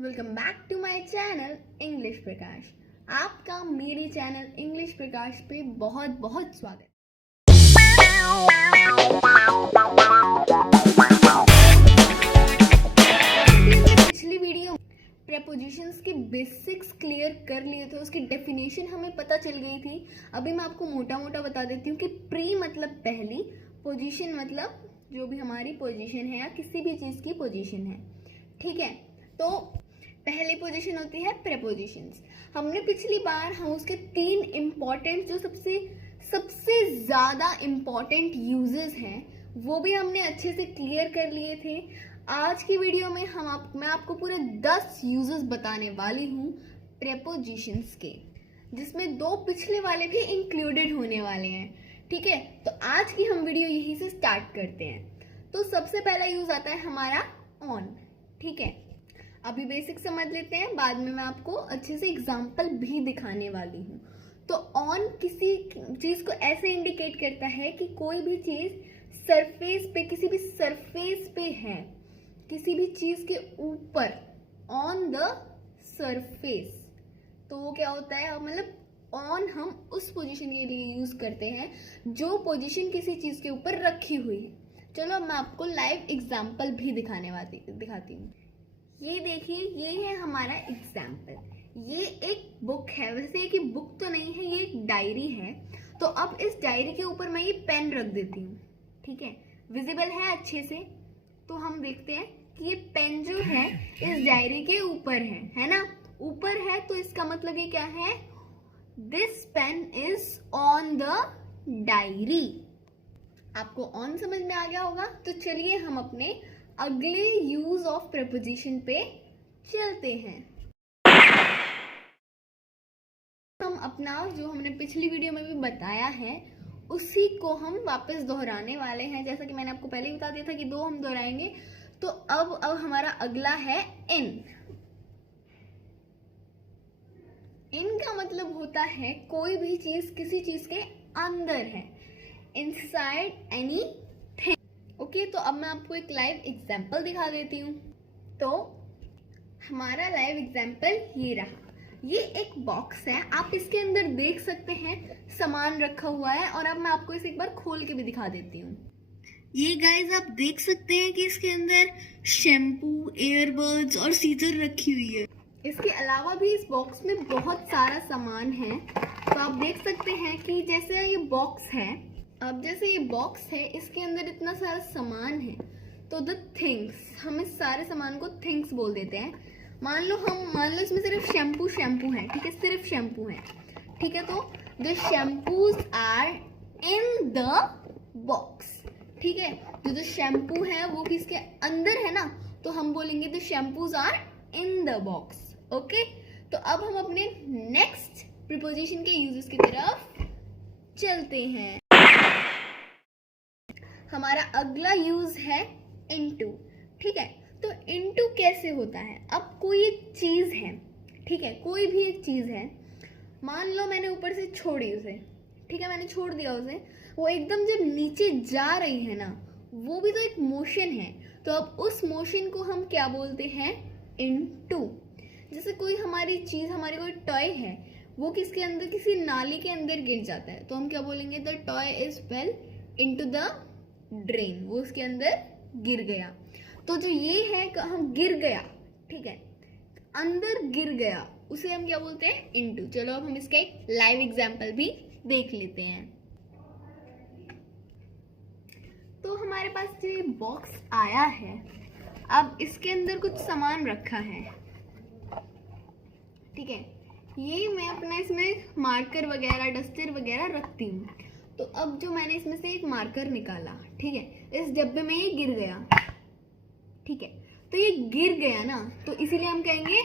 Welcome back to my channel English Prakash. आपका मेरे channel English प्रकाश पे बहुत बहुत स्वागत। पिछली वीडियो प्रेपोजिशंस के बेसिक्स क्लियर कर लिए थे, उसकी डेफिनेशन हमें पता चल गई थी। अभी मैं आपको मोटा मोटा बता देती हूँ कि प्री मतलब पहली, पोजीशन मतलब जो भी हमारी पोजीशन है या किसी भी चीज़ की पोजीशन है। ठीक है, तो पहली पोजीशन होती है प्रेपोजिशंस। हमने पिछली बार हम उसके 3 इम्पॉर्टेंट जो सबसे ज़्यादा इम्पॉर्टेंट यूजेस हैं वो भी हमने अच्छे से क्लियर कर लिए थे। आज की वीडियो में मैं आपको पूरे 10 यूजेस बताने वाली हूँ प्रेपोजिशंस के, जिसमें 2 पिछले वाले भी इंक्लूडेड होने वाले हैं। ठीक है, तो आज की हम वीडियो यहीं से स्टार्ट करते हैं। तो सबसे पहला यूज आता है हमारा ऑन। ठीक है, अभी बेसिक समझ लेते हैं, बाद में मैं आपको अच्छे से एग्जाम्पल भी दिखाने वाली हूँ। तो ऑन किसी चीज़ को ऐसे इंडिकेट करता है कि कोई भी चीज़ सरफेस पे, किसी भी सरफेस पे है, किसी भी चीज़ के ऊपर, ऑन द सरफेस। तो वो क्या होता है, मतलब ऑन हम उस पोजीशन के लिए यूज़ करते हैं जो पोजीशन किसी चीज़ के ऊपर रखी हुई है। चलो अब मैं आपको लाइव एग्जाम्पल भी दिखाती हूँ। ये देखिए, ये है हमारा एग्जाम्पल। ये एक बुक है, वैसे कि बुक तो नहीं है, ये एक डायरी है। तो अब इस डायरी के ऊपर मैं ये पेन रख देती हूँ। ठीक है, विजिबल है अच्छे से। तो हम देखते हैं कि ये पेन जो है इस डायरी के ऊपर है ना, ऊपर है। तो इसका मतलब ये क्या है, this pen is on the diary. आपको ऑन समझ में आ गया होगा। तो चलिए हम अपने अगले यूज ऑफ प्रेपोजिशन पे चलते हैं। हम अपना जो हमने पिछली वीडियो में भी बताया है उसी को हम वापस दोहराने वाले हैं। जैसा कि मैंने आपको पहले ही बता दिया था कि 2 हम दोहराएंगे। तो अब हमारा अगला है इन। इन का मतलब होता है कोई भी चीज किसी चीज के अंदर है, इनसाइड एनी। ओके, तो अब मैं आपको एक लाइव एग्जाम्पल दिखा देती हूँ। तो हमारा लाइव एग्जाम्पल ये रहा। ये एक बॉक्स है, आप इसके अंदर देख सकते हैं सामान रखा हुआ है। और अब मैं आपको इसे एक बार खोल के भी दिखा देती हूँ। ये गाइस आप देख सकते हैं कि इसके अंदर शैम्पू, एयरबड्स और सीजर रखी हुई है। इसके अलावा भी इस बॉक्स में बहुत सारा सामान है। तो आप देख सकते हैं कि जैसे ये बॉक्स है, अब जैसे ये बॉक्स है, इसके अंदर इतना सारा सामान है। तो द थिंग्स, हम इस सारे सामान को थिंग्स बोल देते हैं। मान लो इसमें सिर्फ शैम्पू है। ठीक है, सिर्फ शैम्पू है। ठीक है, तो the shampoos are in the box. ठीक है, जो शैम्पू है वो भी इसके अंदर है ना, तो हम बोलेंगे the shampoos are in the box. Okay, तो अब हम अपने नेक्स्ट प्रीपोजिशन के यूजेस की तरफ चलते हैं। हमारा अगला यूज है इनटू। ठीक है, तो इनटू कैसे होता है, अब कोई एक चीज है। ठीक है, कोई भी एक चीज है, मान लो मैंने ऊपर से छोड़ी उसे। ठीक है, मैंने छोड़ दिया उसे, वो एकदम जब नीचे जा रही है ना, वो भी तो एक मोशन है। तो अब उस मोशन को हम क्या बोलते हैं, इनटू। जैसे कोई हमारी चीज, हमारी कोई टॉय है, वो किसके अंदर, किसी नाली के अंदर गिर जाता है, तो हम क्या बोलेंगे, the toy is fail into the drain. वो उसके अंदर गिर गया। तो जो ये है, हम गिर गया, ठीक है, अंदर गिर गया, उसे हम क्या बोलते हैं, इनटू। चलो अब हम इसका एक लाइव एग्जांपल भी देख लेते हैं। तो हमारे पास जो ये बॉक्स आया है, अब इसके अंदर कुछ सामान रखा है। ठीक है, ये मैं अपना इसमें मार्कर वगैरह, डस्टर वगैरह रखती हूँ। तो अब जो मैंने इसमें से एक मार्कर निकाला, ठीक है, इस डब्बे में ये गिर गया। ठीक है, तो ये गिर गया ना, तो इसीलिए हम कहेंगे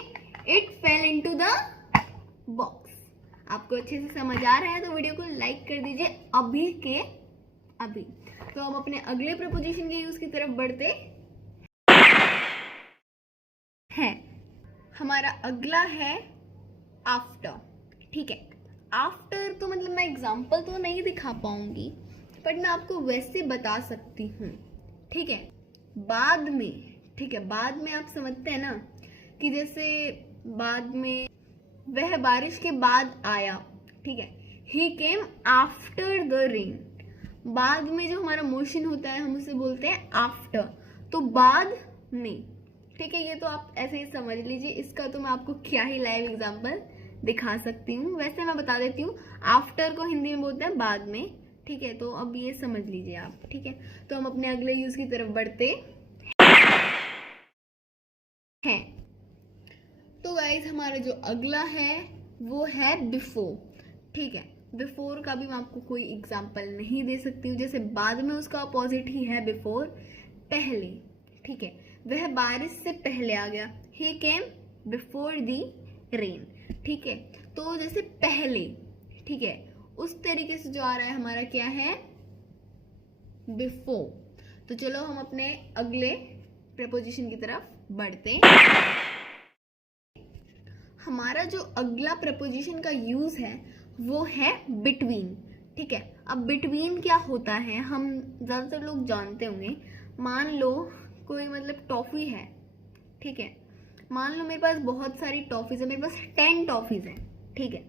it fail into the box. आपको अच्छे से समझ आ रहा है तो वीडियो को लाइक कर दीजिए अभी के अभी। तो हम अपने अगले प्रपोजिशन के यूज की तरफ बढ़ते हैं। हमारा अगला है आफ्टर। ठीक है, आफ्टर तो मतलब मैं एग्जाम्पल तो नहीं दिखा पाऊंगी, बट मैं आपको वैसे बता सकती हूँ। ठीक है, बाद में। ठीक है, बाद में आप समझते हैं ना कि जैसे बाद में, वह बारिश के बाद आया, ठीक है, ही केम आफ्टर द रेन। बाद में जो हमारा मोशन होता है हम उसे बोलते हैं आफ्टर, तो बाद में, ठीक है। ये तो आप ऐसे ही समझ लीजिए, इसका तो मैं आपको क्या ही लाइव एग्जांपल दिखा सकती हूँ। वैसे मैं बता देती हूँ, आफ्टर को हिंदी में बोलते हैं बाद में, ठीक है। तो अब ये समझ लीजिए आप, ठीक है। तो हम अपने अगले यूज की तरफ बढ़ते हैं। तो गाइस हमारा जो अगला है वो है बिफोर, ठीक है। बिफोर का भी मैं आपको कोई एग्जांपल नहीं दे सकती हूँ, जैसे बाद में उसका अपोजिट ही है बिफोर, पहले, ठीक है। वह बारिश से पहले आ गया, ही केम बिफोर दी रेन, ठीक है। तो जैसे पहले, ठीक है, उस तरीके से जो आ रहा है हमारा क्या है, बिफोर। तो चलो हम अपने अगले प्रेपोजिशन की तरफ बढ़ते हैं। हमारा जो अगला प्रेपोजिशन का यूज है वो है बिटवीन, ठीक है। अब बिटवीन क्या होता है हम ज्यादातर लोग जानते होंगे। मान लो कोई मतलब टॉफी है, ठीक है। मान लो मेरे पास बहुत सारी टॉफीज है, मेरे पास 10 टॉफीज है, ठीक है।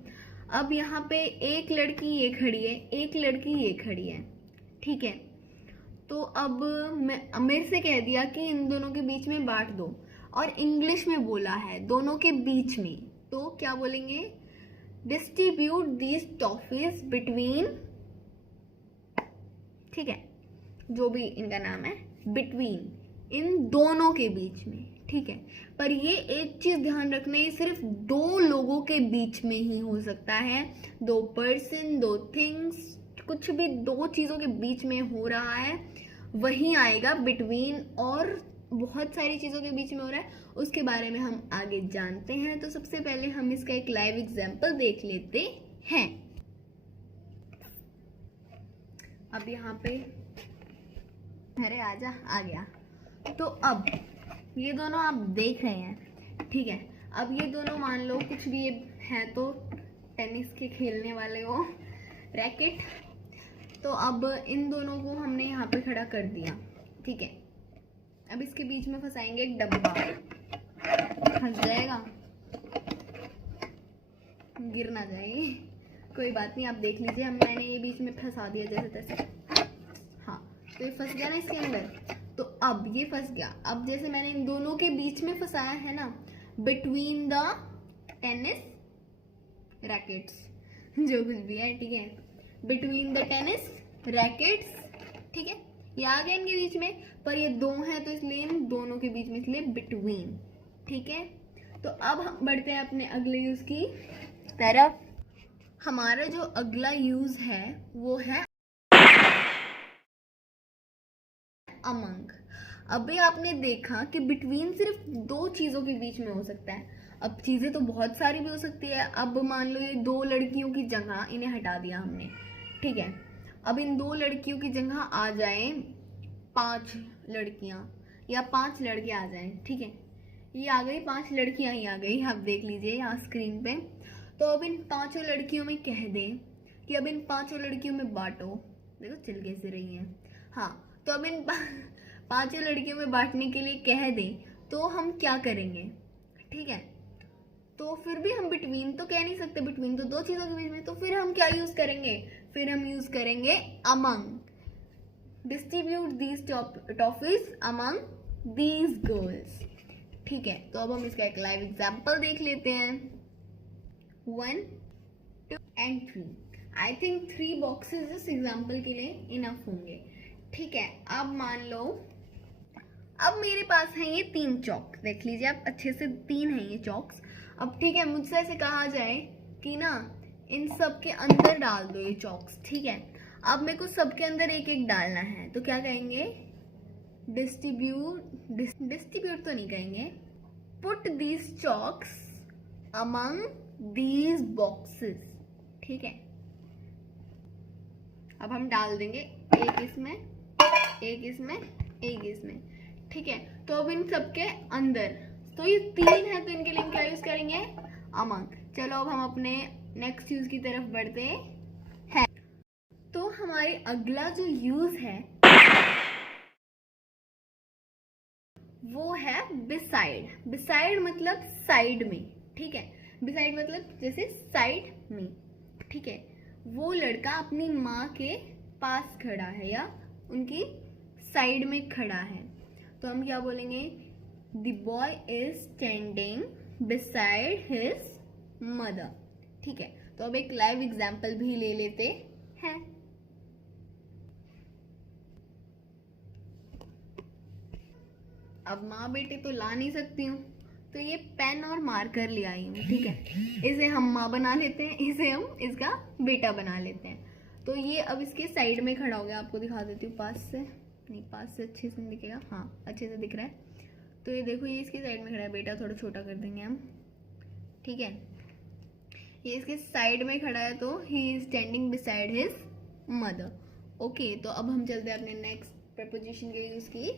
अब यहाँ पे एक लड़की ये खड़ी है, एक लड़की ये खड़ी है, ठीक है। तो अब मेरे से कह दिया कि इन दोनों के बीच में बांट दो, और इंग्लिश में बोला है दोनों के बीच में, तो क्या बोलेंगे, डिस्ट्रीब्यूट दीज टॉफीज बिटवीन, ठीक है, जो भी इनका नाम है, बिटवीन, इन दोनों के बीच में, ठीक है। पर ये एक चीज ध्यान रखना, ये सिर्फ दो लोगों के बीच में ही हो सकता है, दो पर्सन, दो थिंग्स, कुछ भी दो चीजों के बीच में हो रहा है वही आएगा बिटवीन, और बहुत सारी चीजों के बीच में हो रहा है उसके बारे में हम आगे जानते हैं। तो सबसे पहले हम इसका एक लाइव एग्जांपल देख लेते हैं। अब यहाँ पे, अरे आजा, आ गया। तो अब ये दोनों आप देख रहे हैं, ठीक है। अब ये दोनों मान लो कुछ भी है, तो टेनिस के खेलने वाले हो, रैकेट। तो अब इन दोनों को हमने यहाँ पे खड़ा कर दिया, ठीक है। अब इसके बीच में फंसाएंगे एक डब्बा, फंस जाएगा, गिर ना जाए, कोई बात नहीं, आप देख लीजिए। मैंने ये बीच में फंसा दिया जैसे तैसे, हाँ। तो ये फंस गया ना इसके अंदर, तो अब ये फंस गया। अब जैसे मैंने इन दोनों के बीच में फंसाया है ना, बिटवीन द टेनिस रैकेट्स, जो कुछ भी है, ठीक है, बिटवीन द टेनिस रैकेट्स, ठीक है। ये आ गया इनके बीच में, पर ये दो हैं तो इसलिए इन दोनों के बीच में, इसलिए बिटवीन, ठीक है। तो अब हम बढ़ते हैं अपने अगले यूज की तरफ। हमारा जो अगला यूज है वो है अमंग। अभी आपने देखा कि बिटवीन सिर्फ दो चीजों के बीच में हो सकता है, अब चीजें तो बहुत सारी भी हो सकती है। अब मान लो ये दो लड़कियों की जगह इन्हें हटा दिया हमने, ठीक है। अब इन दो लड़कियों की जगह आ जाए 5 लड़कियां या 5 लड़के आ जाएं, ठीक है। ये आ गई 5 लड़कियां ही आ गई, आप देख लीजिए यहाँ स्क्रीन पे। तो अब इन 5 लड़कियों में कह दें कि अब इन 5 लड़कियों में बांटो, देखो चल कैसे रही हैं, हाँ। तो अब इन 5 लड़कियों में बांटने के लिए कह दें तो हम क्या करेंगे, ठीक है। तो फिर भी हम बिटवीन तो कह नहीं सकते, बिटवीन तो दो चीजों के बीच में, तो फिर हम क्या यूज करेंगे, फिर हम यूज करेंगे among, distribute these toffees among these girls, ठीक है। तो अब हम इसका एक लाइव एग्जांपल देख लेते हैं। 1, 2 and 3। आई थिंक 3 बॉक्सेस इस एग्जांपल के लिए इनफ होंगे, ठीक है। अब मान लो, अब मेरे पास है ये 3 चॉक, देख लीजिए आप अच्छे से, 3 है ये चॉक्स। अब ठीक है, मुझसे ऐसे कहा जाए कि ना इन सब के अंदर डाल दो ये चॉक्स, ठीक है। अब मेरे को सबके अंदर एक एक डालना है, तो क्या कहेंगे, डिस्ट्रीब्यूट तो नहीं कहेंगे, put these chalks among these boxes, ठीक है। अब हम डाल देंगे एक इसमें, एक इसमें, एक इसमें, ठीक है। तो अब इन सबके अंदर, तो ये 3 है तो इनके लिए हम क्या यूज करेंगे, अमंग। चलो अब हम अपने नेक्स्ट यूज की तरफ बढ़ते हैं। तो हमारे अगला जो यूज है वो है बिसाइड। बिसाइड मतलब साइड में, ठीक है। बिसाइड मतलब जैसे साइड में, ठीक है। वो लड़का अपनी माँ के पास खड़ा है या उनकी साइड में खड़ा है, तो हम क्या बोलेंगे? The boy is standing beside his mother, ठीक है। तो अब एक लाइव एग्जाम्पल भी ले लेते हैं। अब माँ बेटे तो ला नहीं सकती हूँ, तो ये पेन और मार्कर ले आई हूँ, ठीक है। इसे हम माँ बना लेते हैं, इसे हम इसका बेटा बना लेते हैं। तो ये अब इसके साइड में खड़ा हो गया, आपको दिखा देती हूँ पास से, नहीं पास से अच्छे से नहीं दिखेगा, हाँ अच्छे से दिख रहा है। तो ये देखो, ये इसके साइड में खड़ा है, बेटा थोड़ा छोटा कर देंगे हम, ठीक है। ये इसके साइड में खड़ा है, तो he is standing beside his mother. Okay, तो अब हम चलते हैं अपने नेक्स्ट प्रपोजिशन के यूज की।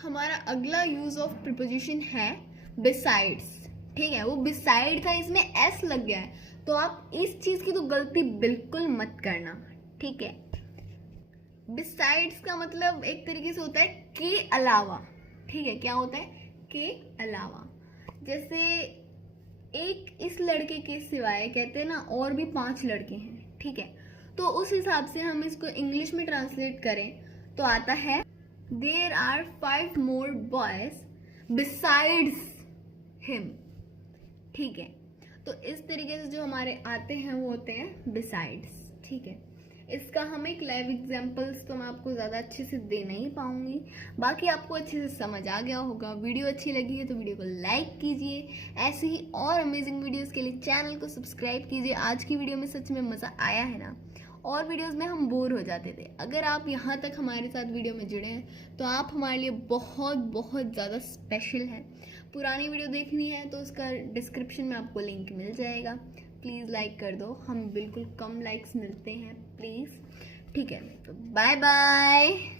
हमारा अगला यूज ऑफ प्रीपोजिशन है बिसाइड्स, ठीक है। वो बिसाइड था, इसमें एस लग गया है, तो आप इस चीज की तो गलती बिल्कुल मत करना, ठीक है। बिसाइड्स का मतलब एक तरीके से होता है के अलावा, ठीक है। क्या होता है? के अलावा। जैसे एक इस लड़के के सिवाय कहते हैं ना, और भी 5 लड़के हैं, ठीक है। तो उस हिसाब से हम इसको इंग्लिश में ट्रांसलेट करें तो आता है There are 5 more boys besides him, ठीक है। तो इस तरीके से जो हमारे आते हैं वो होते हैं besides, ठीक है। इसका हम एक लाइव एग्जांपल्स तो मैं आपको ज़्यादा अच्छे से दे नहीं पाऊंगी, बाकी आपको अच्छे से समझ आ गया होगा। वीडियो अच्छी लगी है तो वीडियो को लाइक कीजिए, ऐसे ही और अमेजिंग वीडियोस के लिए चैनल को सब्सक्राइब कीजिए। आज की वीडियो में सच में मज़ा आया है ना, और वीडियोस में हम बोर हो जाते थे। अगर आप यहाँ तक हमारे साथ वीडियो में जुड़े हैं तो आप हमारे लिए बहुत बहुत ज़्यादा स्पेशल हैं। पुरानी वीडियो देखनी है तो उसका डिस्क्रिप्शन में आपको लिंक मिल जाएगा, प्लीज़ लाइक कर दो, हम बिल्कुल कम लाइक्स मिलते हैं प्लीज़, ठीक है। तो बाय बाय।